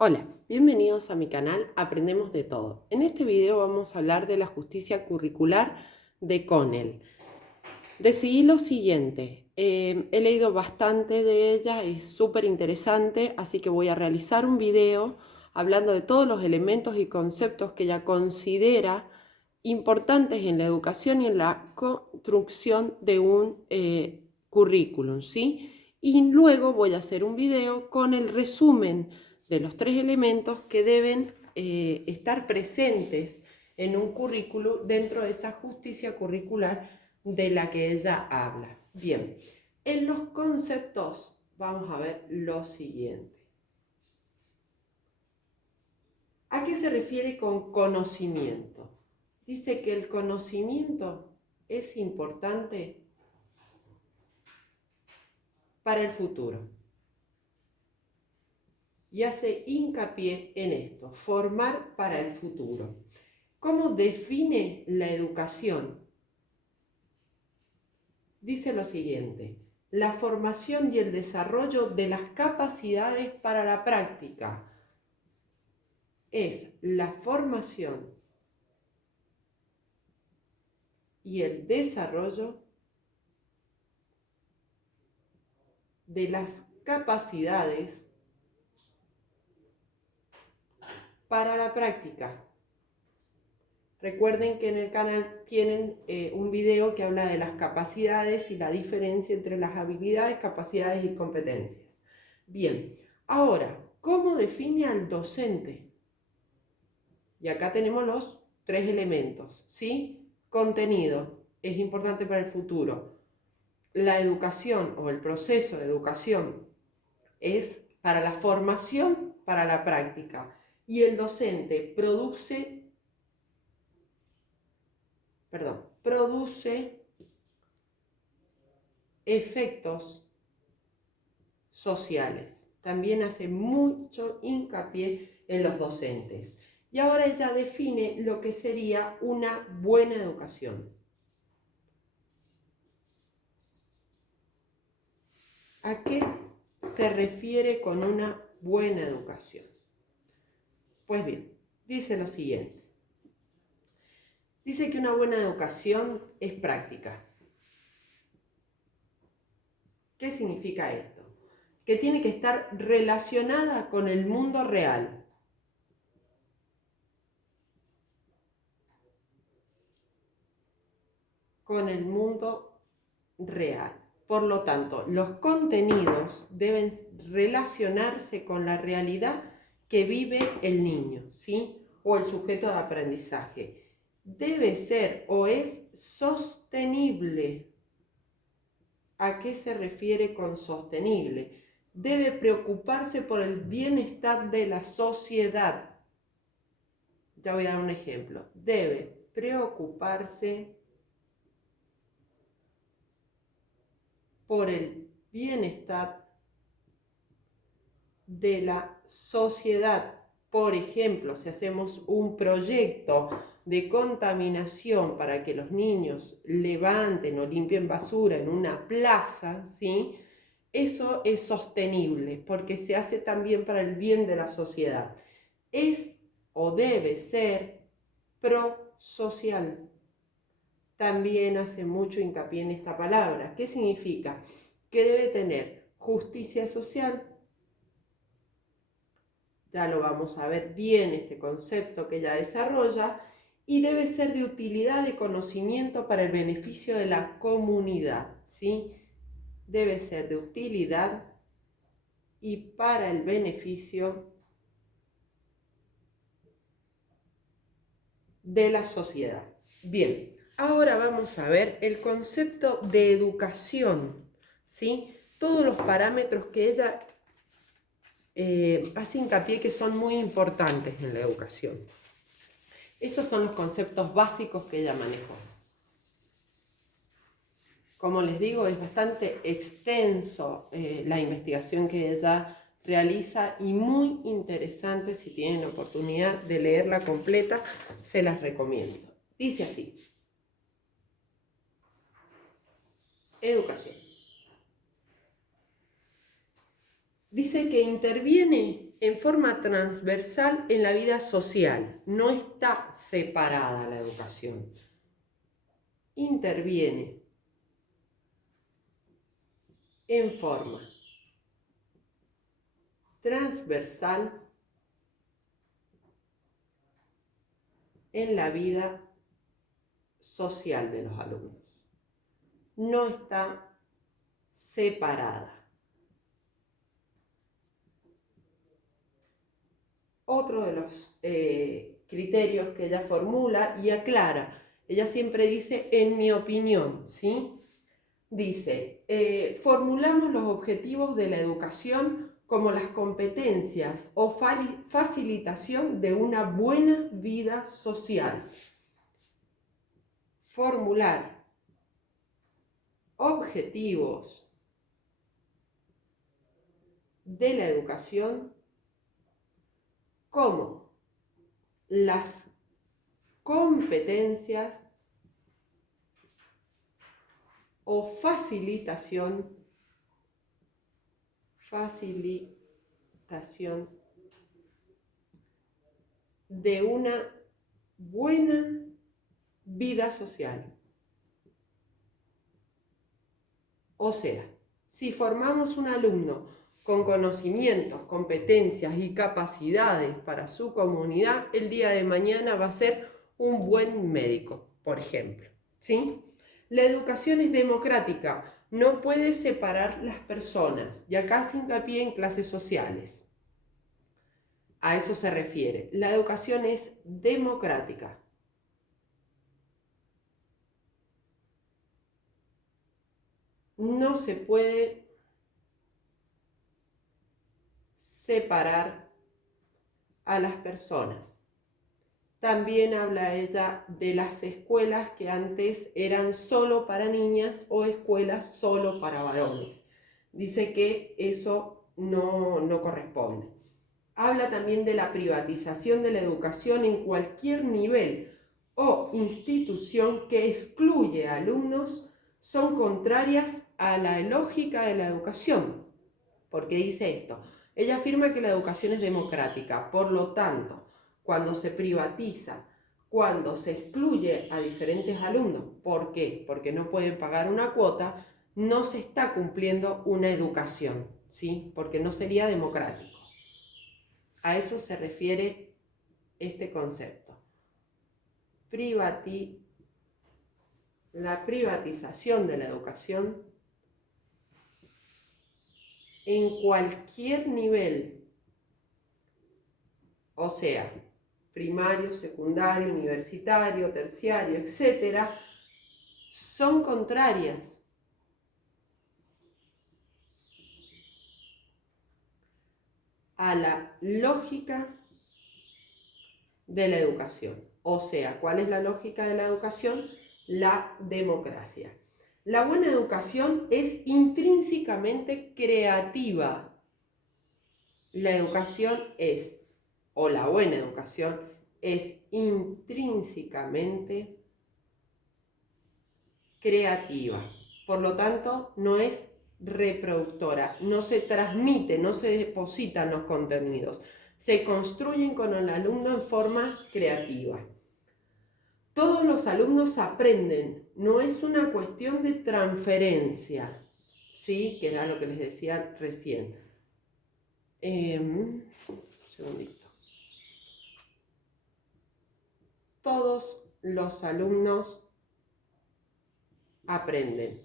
Hola, bienvenidos a mi canal Aprendemos de Todo. En este video vamos a hablar de la justicia curricular de Connell. Decidí lo siguiente, he leído bastante de ella, es súper interesante, así que voy a realizar un video hablando de todos los elementos y conceptos que ella considera importantes en la educación y en la construcción de un currículum, ¿sí? Y luego voy a hacer un video con el resumen de los 3 elementos que deben estar presentes en un currículum dentro de esa justicia curricular de la que ella habla. Bien, en los conceptos vamos a ver lo siguiente. ¿A qué se refiere con conocimiento? Dice que el conocimiento es importante para el futuro. Y hace hincapié en esto, formar para el futuro. ¿Cómo define la educación? Dice lo siguiente: la formación y el desarrollo de las capacidades para la práctica. Es la formación y el desarrollo de las capacidades para la práctica. Recuerden que en el canal tienen un video que habla de las capacidades y la diferencia entre las habilidades, capacidades y competencias. Bien, ahora, ¿cómo define al docente? Y acá tenemos los 3 elementos, ¿sí? Contenido, es importante para el futuro. La educación o el proceso de educación es para la formación, para la práctica. Y el docente produce efectos sociales. También hace mucho hincapié en los docentes. Y ahora ella define lo que sería una buena educación. ¿A qué se refiere con una buena educación? Pues bien, dice lo siguiente. Dice que una buena educación es práctica. ¿Qué significa esto? Que tiene que estar relacionada con el mundo real. Con el mundo real. Por lo tanto, los contenidos deben relacionarse con la realidad que vive el niño, ¿sí? O el sujeto de aprendizaje. Debe ser o es sostenible. ¿A qué se refiere con sostenible? Debe preocuparse por el bienestar de la sociedad. Ya voy a dar un ejemplo. Debe preocuparse por el bienestar de la sociedad. Por ejemplo, si hacemos un proyecto de contaminación para que los niños levanten o limpien basura en una plaza, ¿sí? Eso es sostenible porque se hace también para el bien de la sociedad. Es o debe ser prosocial. También hace mucho hincapié en esta palabra. ¿Qué significa? Que debe tener justicia social. Ya lo vamos a ver bien este concepto que ella desarrolla. Y debe ser de utilidad, de conocimiento para el beneficio de la comunidad, ¿sí? Debe ser de utilidad y para el beneficio de la sociedad. Bien, ahora vamos a ver el concepto de educación, ¿sí? Todos los parámetros que ella hace hincapié que son muy importantes en la educación. Estos son los conceptos básicos que ella manejó. Como les digo, es bastante extenso la investigación que ella realiza y muy interesante. Si tienen la oportunidad de leerla completa, se las recomiendo. Dice así: educación. Dice que interviene en forma transversal en la vida social. No está separada la educación. Interviene en forma transversal en la vida social de los alumnos. No está separada. Otro de los criterios que ella formula y aclara, ella siempre dice, en mi opinión, ¿sí? Dice, formulamos los objetivos de la educación como las competencias o facilitación de una buena vida social. Formular objetivos de la educación como las competencias o facilitación de una buena vida social. O sea, si formamos un alumno con conocimientos, competencias y capacidades para su comunidad, el día de mañana va a ser un buen médico, por ejemplo, ¿sí? La educación es democrática, no puede separar las personas, y acá se hincapié en clases sociales. A eso se refiere. La educación es democrática. No se puede separar a las personas. También habla ella de las escuelas que antes eran solo para niñas o escuelas solo para varones. Dice que eso no corresponde. Habla también de la privatización de la educación en cualquier nivel o institución que excluye a alumnos, son contrarias a la lógica de la educación. ¿Por qué dice esto? Ella afirma que la educación es democrática, por lo tanto, cuando se privatiza, cuando se excluye a diferentes alumnos, ¿por qué? Porque no pueden pagar una cuota, no se está cumpliendo una educación, ¿sí? Porque no sería democrático. A eso se refiere este concepto. La privatización de la educación en cualquier nivel, o sea, primario, secundario, universitario, terciario, etc., son contrarias a la lógica de la educación. O sea, ¿cuál es la lógica de la educación? La democracia. La buena educación es intrínsecamente creativa. La educación es, o la buena educación, es intrínsecamente creativa. Por lo tanto, no es reproductora, no se transmite, no se depositan los contenidos, se construyen con el alumno en forma creativa. Todos los alumnos aprenden, no es una cuestión de transferencia, ¿sí? Que era lo que les decía recién. Un segundito. Todos los alumnos aprenden,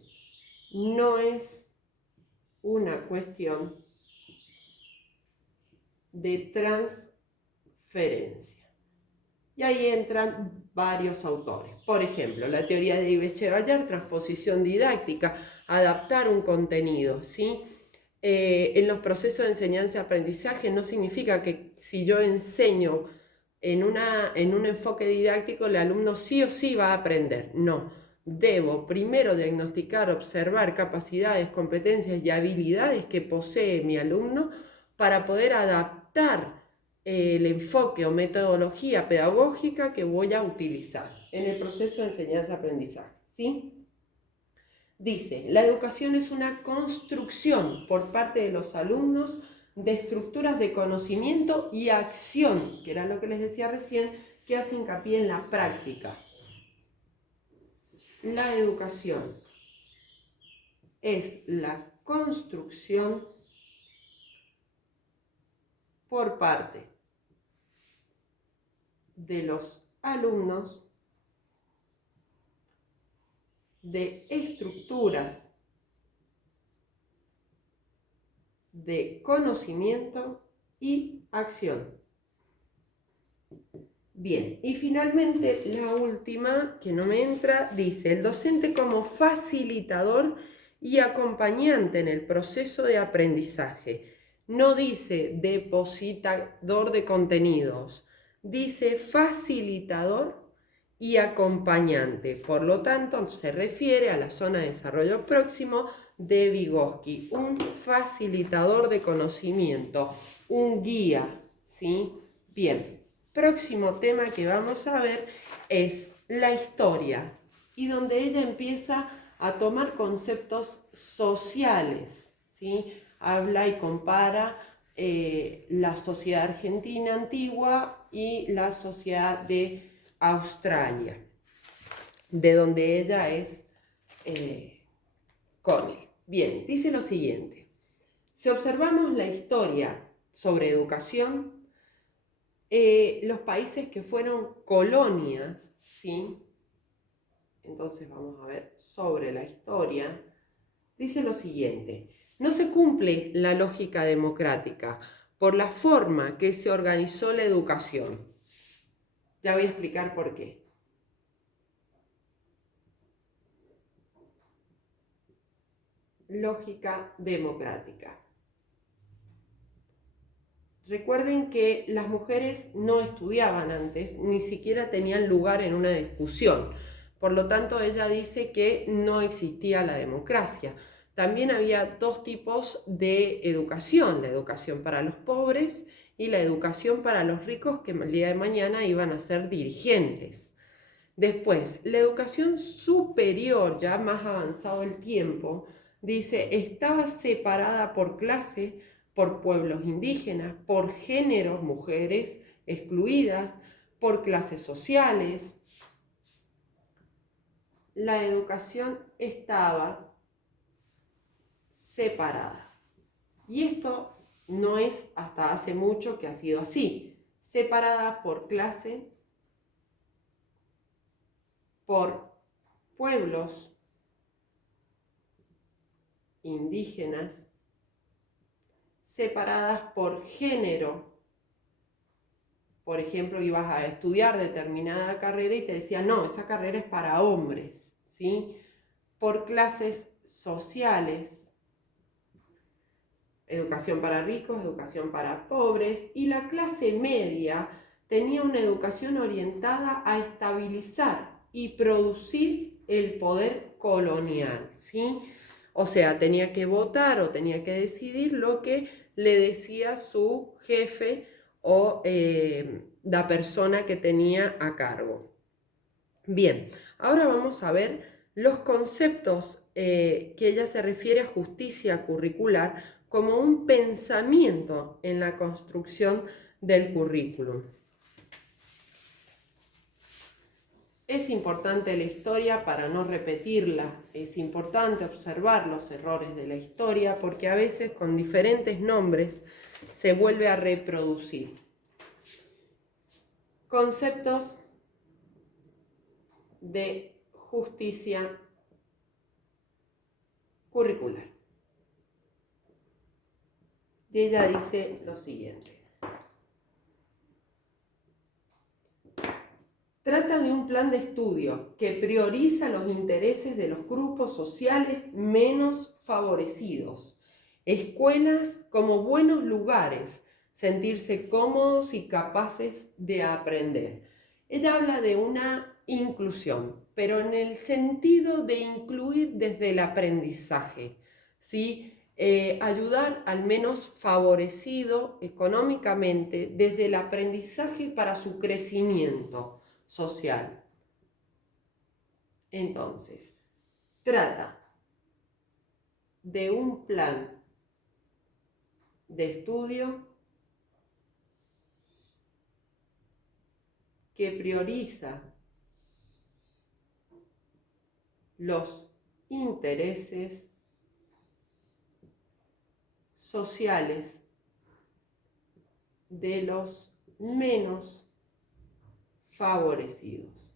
no es una cuestión de transferencia. Y ahí entran varios autores. Por ejemplo, la teoría de Ivesche-Ballard, transposición didáctica, adaptar un contenido, ¿sí? En los procesos de enseñanza y aprendizaje no significa que si yo enseño en un enfoque didáctico, el alumno sí o sí va a aprender. No, debo primero diagnosticar, observar capacidades, competencias y habilidades que posee mi alumno para poder adaptar el enfoque o metodología pedagógica que voy a utilizar en el proceso de enseñanza-aprendizaje, ¿sí? Dice, la educación es una construcción por parte de los alumnos de estructuras de conocimiento y acción, que era lo que les decía recién, que hace hincapié en la práctica. La educación es la construcción por parte de los alumnos de estructuras de conocimiento y acción. Bien, y finalmente la última, que no me entra, dice: el docente como facilitador y acompañante en el proceso de aprendizaje. No dice depositador de contenidos, dice facilitador y acompañante. Por lo tanto, se refiere a la zona de desarrollo próximo de Vygotsky, un facilitador de conocimiento, un guía, ¿sí? Bien, próximo tema que vamos a ver es la historia, y donde ella empieza a tomar conceptos sociales, ¿sí? Habla y compara la sociedad argentina antigua y la sociedad de Australia, de donde ella es Connell. Bien, dice lo siguiente: si observamos la historia sobre educación, los países que fueron colonias, ¿sí? Entonces vamos a ver sobre la historia. Dice lo siguiente: no se cumple la lógica democrática por la forma que se organizó la educación. Ya voy a explicar por qué. Lógica democrática. Recuerden que las mujeres no estudiaban antes, ni siquiera tenían lugar en una discusión. Por lo tanto, ella dice que no existía la democracia. También había dos tipos de educación: la educación para los pobres y la educación para los ricos, que el día de mañana iban a ser dirigentes. Después, la educación superior, ya más avanzado el tiempo, dice, estaba separada por clase, por pueblos indígenas, por géneros, mujeres excluidas, por clases sociales. La educación estaba separada. Y esto no es hasta hace mucho que ha sido así. Separada por clase, por pueblos indígenas, separadas por género. Por ejemplo, ibas a estudiar determinada carrera y te decían, no, esa carrera es para hombres, ¿sí? Por clases sociales, educación para ricos, educación para pobres, y la clase media tenía una educación orientada a estabilizar y producir el poder colonial, ¿sí? O sea, tenía que votar o tenía que decidir lo que le decía su jefe o la persona que tenía a cargo. Bien, ahora vamos a ver los conceptos que ella se refiere a justicia curricular como un pensamiento en la construcción del currículum. Es importante la historia para no repetirla, es importante observar los errores de la historia porque a veces con diferentes nombres se vuelve a reproducir. Conceptos de justicia curricular. Y ella dice lo siguiente: trata de un plan de estudio que prioriza los intereses de los grupos sociales menos favorecidos. Escuelas como buenos lugares, sentirse cómodos y capaces de aprender. Ella habla de una inclusión, pero en el sentido de incluir desde el aprendizaje, ¿sí? Ayudar al menos favorecido económicamente desde el aprendizaje para su crecimiento social. Entonces, trata de un plan de estudio que prioriza los intereses sociales de los menos favorecidos.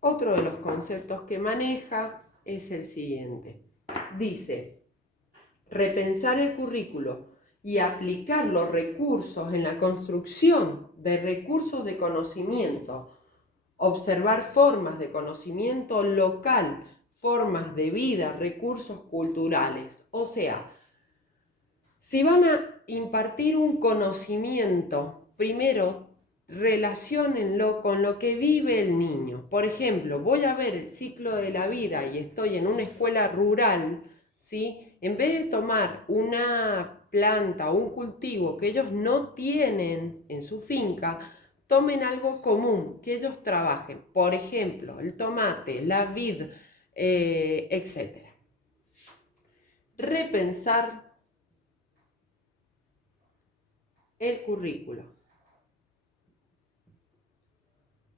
Otro de los conceptos que maneja es el siguiente. Dice, repensar el currículo y aplicar los recursos en la construcción de recursos de conocimiento, observar formas de conocimiento local, formas de vida, recursos culturales. O sea, si van a impartir un conocimiento, primero relaciónenlo con lo que vive el niño. Por ejemplo, voy a ver el ciclo de la vida y estoy en una escuela rural, ¿sí? En vez de tomar una planta o un cultivo que ellos no tienen en su finca, tomen algo común, que ellos trabajen. Por ejemplo, el tomate, la vid, etc. Repensar el currículo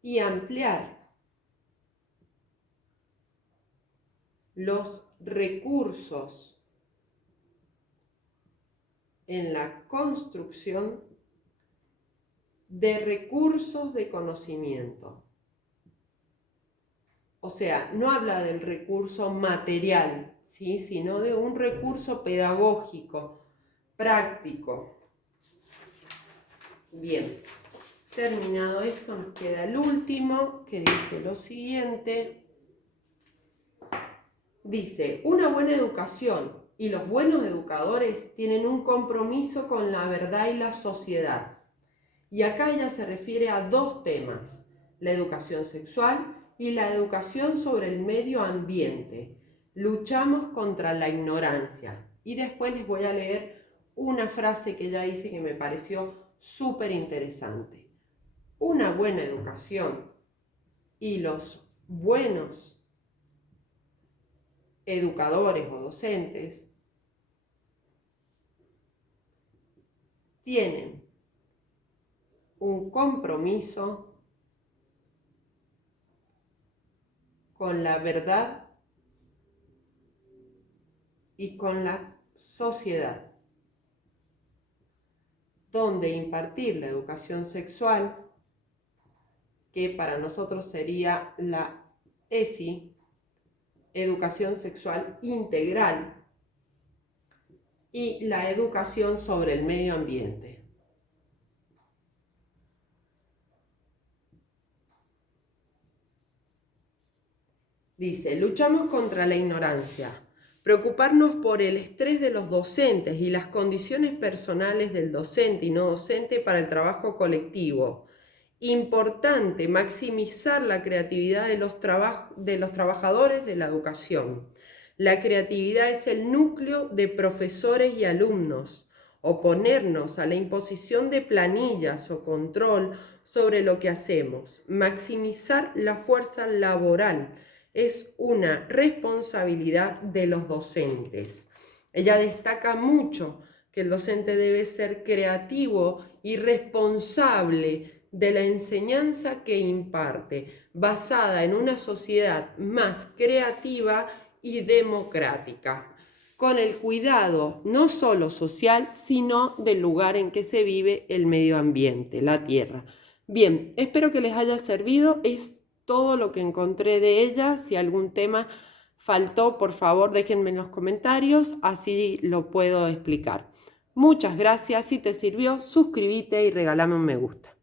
y ampliar los recursos en la construcción de recursos de conocimiento. O sea, no habla del recurso material, ¿sí? Sino de un recurso pedagógico, práctico. Bien, terminado esto, nos queda el último, que dice lo siguiente. Dice, una buena educación y los buenos educadores tienen un compromiso con la verdad y la sociedad. Y acá ella se refiere a dos temas, la educación sexual y la educación sobre el medio ambiente. Luchamos contra la ignorancia. Y después les voy a leer una frase que ella dice que me pareció súper interesante. Una buena educación y los buenos educadores o docentes tienen un compromiso con la verdad y con la sociedad, donde impartir la educación sexual, que para nosotros sería la ESI, educación sexual integral, y la educación sobre el medio ambiente. Dice, luchamos contra la ignorancia, preocuparnos por el estrés de los docentes y las condiciones personales del docente y no docente para el trabajo colectivo. Importante maximizar la creatividad de los trabajadores de la educación. La creatividad es el núcleo de profesores y alumnos. Oponernos a la imposición de planillas o control sobre lo que hacemos. Maximizar la fuerza laboral es una responsabilidad de los docentes. Ella destaca mucho que el docente debe ser creativo y responsable de la enseñanza que imparte, basada en una sociedad más creativa y democrática, con el cuidado no solo social, sino del lugar en que se vive el medio ambiente, la tierra. Bien, espero que les haya servido. Es todo lo que encontré de ella. Si algún tema faltó, por favor, déjenme en los comentarios, así lo puedo explicar. Muchas gracias. Si te sirvió, suscríbete y regálame un me gusta.